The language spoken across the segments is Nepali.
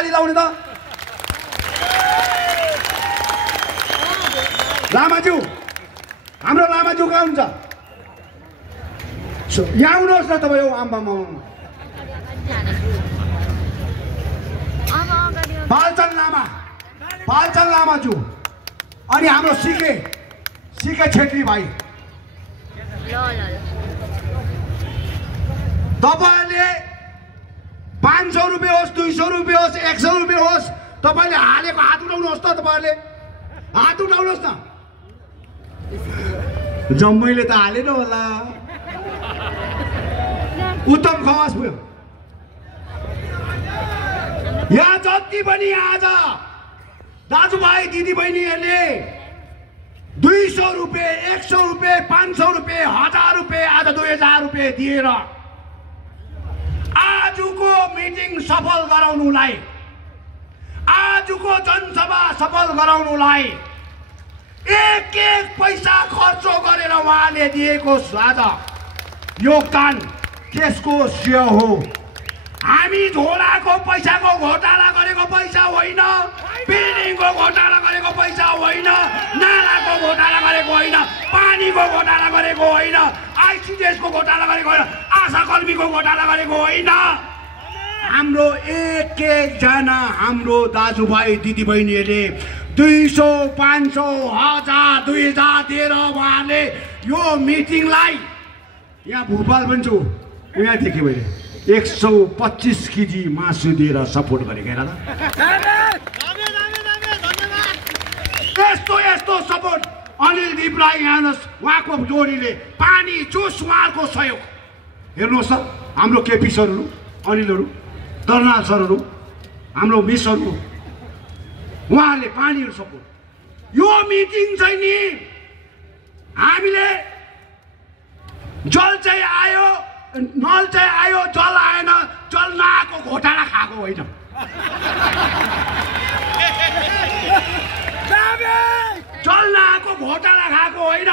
ताली लाउने त लामाज्यू हाम्रो लामाज्यू कहाँ हुन्छ यहाँ आउनुहोस् न तपाईँ आम्बामा पाल्चन लामाज्यू अनि हाम्रो सिके छेत्री भाइ तपाईले 500 रुपैयाँ होस् 200 रुपैयाँ होस् 100 रुपैयाँ होस् तपाईले हालेको हात उठाउनुहोस् त तपाईहरुले हात उठाउनुहोस् न जम्मैले त हालेन होला उत्तम खवास भयो यहाँ जति पनि आज दाजुभाइ दिदीबहिनीहरूले 200 रुपैयाँ 100 रुपैयाँ 500 रुपैयाँ 1000 रुपैयाँ आज 2000 रुपैयाँ दिएर आजको मिटिङ सफल गराउनुलाई आजको जनसभा सफल गराउनुलाई एक पैसा खर्च गरेर उहाँले दिएको आज योगदान त्यसको श्रेय हो हामी झोलाको पैसाको घोटाला गरेको पैसा होइन बिल्डिङको घोटाला गरेको पैसा होइन नालाको घोटाला गरेको होइन पानीको घोटाला गरेको होइन आइसिडिएसको घोटाला गरेको होइन आशा कर्मीको घोटाला गरेको होइन हाम्रो एक जना हाम्रो दाजुभाइ दिदीबहिनीहरूले 200 500 1000 2000 दिएर उहाँले यो मिटिङलाई यहाँ भोपाल पनि छु यहाँ देखेँ मैले 125 केजी मासु दिएर सपोर्ट गरेको हेर यस्तो सपोर्ट अनिल दिपलाई यहाँ उहाँको जोडीले पानी जुस उहाँको सहयोग हेर्नुहोस् त हाम्रो केपी सरहरू अनिलहरू दर्नाल सरहरू हाम्रो मिसहरू उहाँहरूले पानीहरू सपोर्ट यो मिटिङ चाहिँ नि हामीले जल चाहिँ आयो नल चाहिँ आयो जल आएन जल नआएको घोटाला खाएको होइन जल नआएको घोटाला खाएको होइन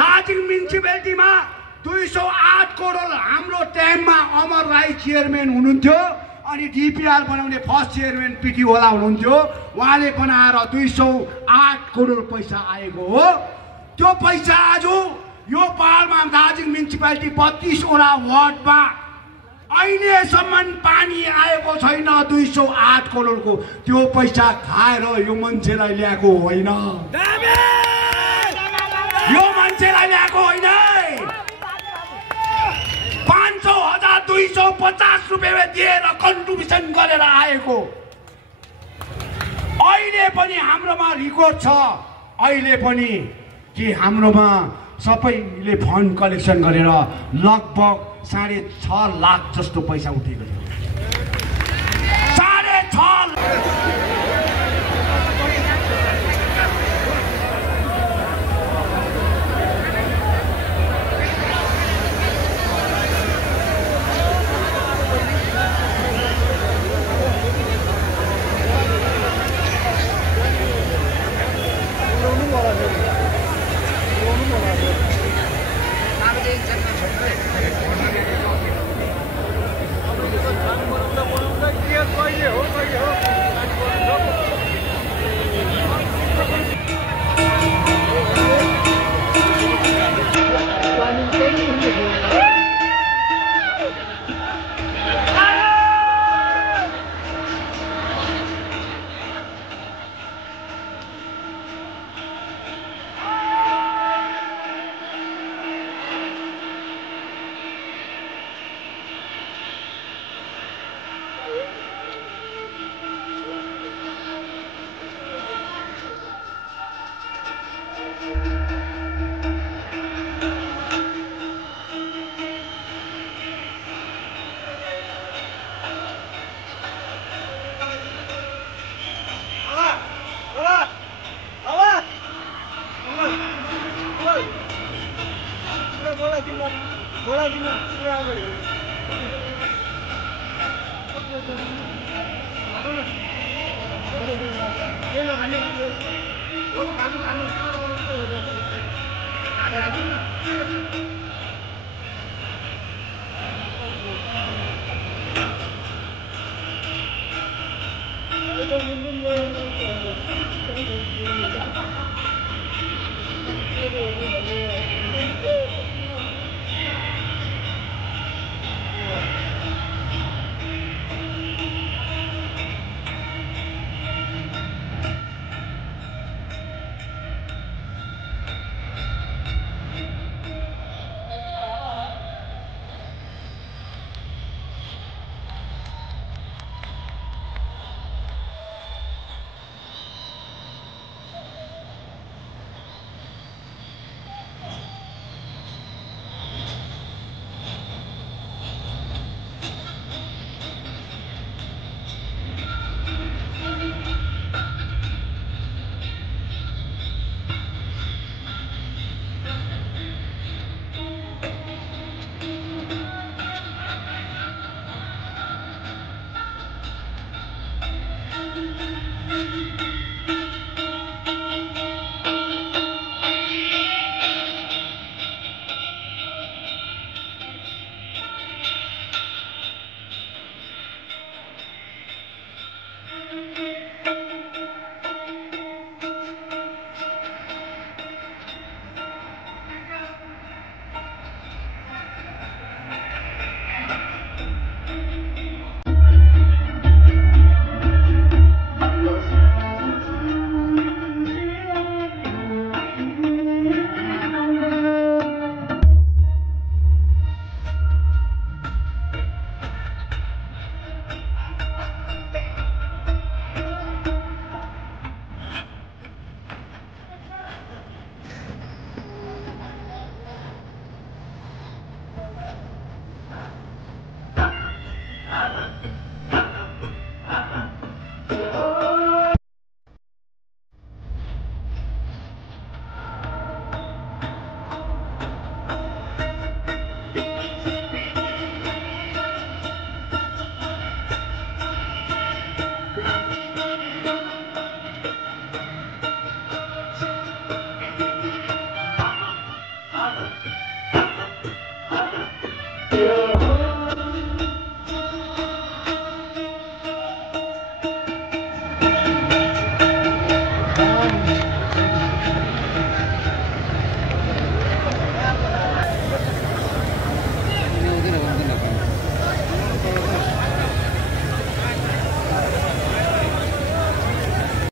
दार्जिलिङ म्युनिसिपालिटीमा 208 करोड हाम्रो टाइममा अमर राई चेयरम्यान हुनुहुन्थ्यो अनि डिपिआर बनाउने फर्स्ट चेयरम्यान पिटी होला हुनुहुन्थ्यो उहाँले बनाएर 208 करोड पैसा आएको हो त्यो पैसा आज यो पहाडमा दार्जिलिङ म्युनिसिपालिटी 32 वटा वार्डमा अहिलेसम्म पानी आएको छैन 208 करोडको त्यो पैसा खाएर यो मान्छेलाई ल्याएको होइन यो मान्छेलाई ल्याएको होइन 500 1000 250 रुपैयाँ दिएर कन्ट्रिब्युसन गरेर आएको अहिले पनि हाम्रोमा रेकर्ड छ अहिले पनि कि हाम्रोमा सबैले फन्ड कलेक्सन गरेर लगभग 6.5 लाख जस्तो पैसा उठेको थियो 6.5